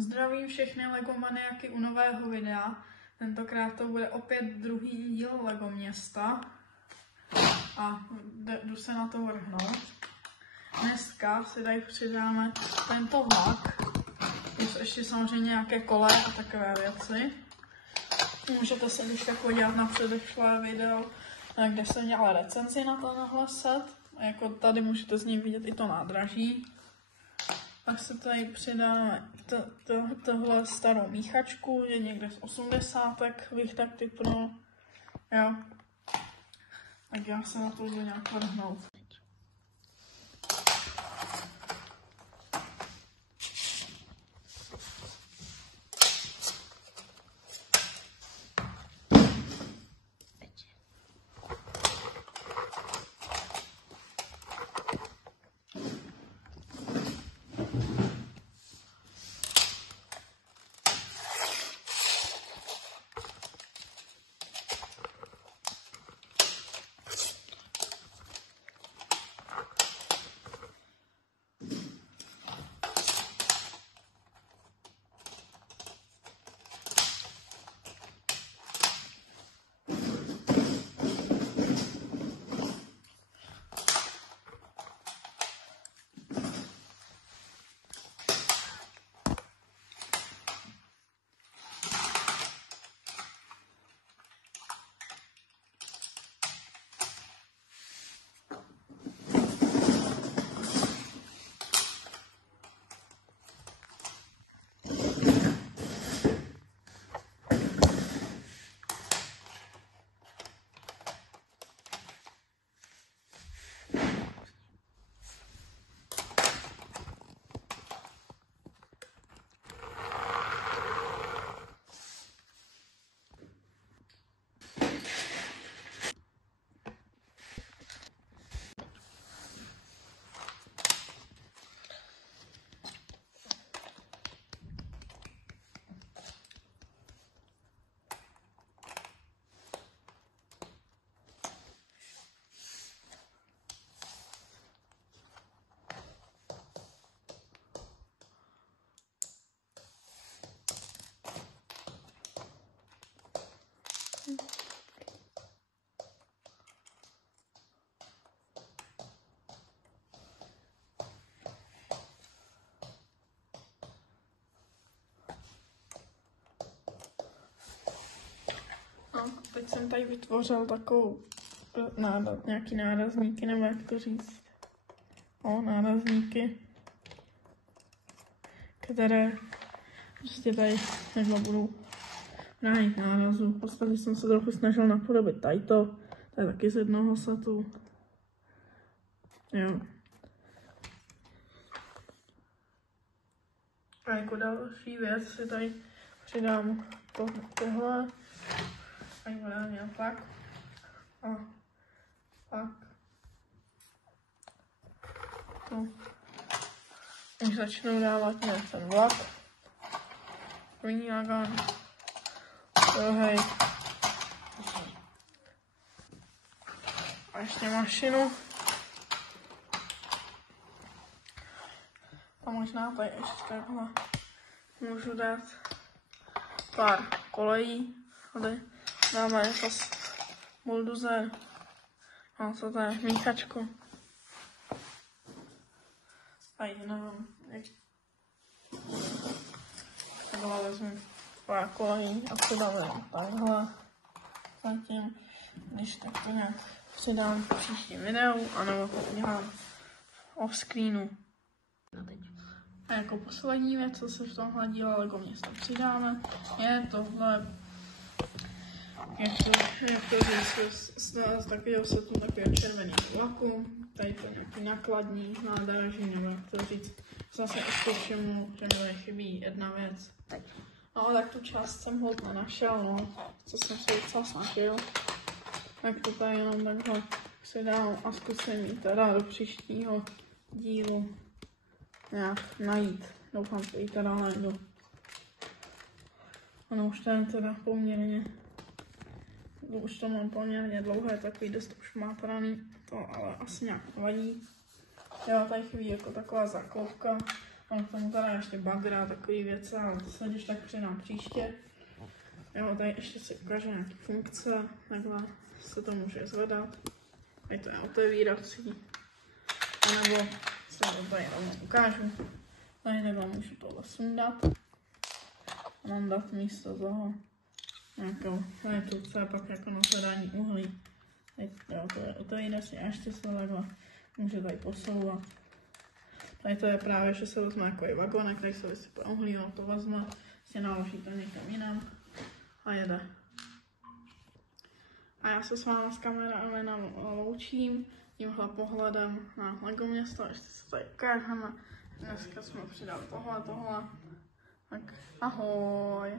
Zdravím všechny legomaniaky u nového videa. Tentokrát to bude opět druhý díl Lego města. A jdu se na to vrhnout. Dneska si tady přidáme tento vlak. Plus ještě samozřejmě nějaké kole a takové věci. Můžete se teďka podívat na předešlé video, kde jsem dělala recenzi na tenhle set. A jako tady můžete z ní vidět i to nádraží. Pak se tady přidáme tohle starou míchačku, je někde z 80, bych tak typnul. Jo. Tak já se na to jdu nějak vrhnout. No, teď jsem tady vytvořil takovou nějaký nárazníky, nebo jak to říct. Nárazníky, které prostě tady takhle budou bránit nárazu. V podstatě jsem se trochu snažil napodobit tadyto. To je taky z jednoho setu. Jo. A jako další věc si tady přidám tohle. A bude tak. A tak. To. Už začnu dávat ten vlak. První lagan. Druhý. A ještě mašinu. A možná tady ještě takhle můžu dát pár kolejí. Tady dáme jako buldozer. A co to je? Míchačku. Tady nevím, jak takhle vezmu pár kolejí a přidáme takhle. Zatím, když tak to nějak přidám v příštím videu, anebo to udělám off screenu. A jako poslední věc, co se v tomhle díle Lego města přidáme, je tohle. Jak to říct, z takového setu takového červeného vlaku, tady to nějaký nakladní, nádraží, nebo jak to říct, zase ještě všemu, že mi chybí jedna věc. No tak tu část jsem hod nenašel, no, co jsem se docela snažil, tak to tady jenom takhle přidám a zkusím ji teda do příštího dílu nějak najít. Doufám, že ji teda najdu. Ono už ten teda poměrně, už to mám poměrně dlouhé, takový dost už mátraný, to ale asi nějak nevadí. Jo, tady chybí jako taková zaklopka Mám k tomu tady ještě bagra a takový věci, ale to se když tak přidám příště. Jo, tady ještě si ukážu nějaké funkce, takhle se to může zvedat. Tady to je otevírací. A nebo se to tady rovnou ukážu. Tady takhle můžu tohle sundat. A mám dát místo toho nějakou letůce, pak jako na zadání uhlí. Jo, to je otevírací a ještě se to takhle může tady posouvat. Tady to je právě, že se vezme jako vagonek, který se vysype uhlí, no to vezme, si naloží to někam jinam a jede. A já se s vámi z kamery loučím tímhle pohledem na Lego město, ještě se tady ukážeme. Dneska jsme přidali tohle. Tak ahoj.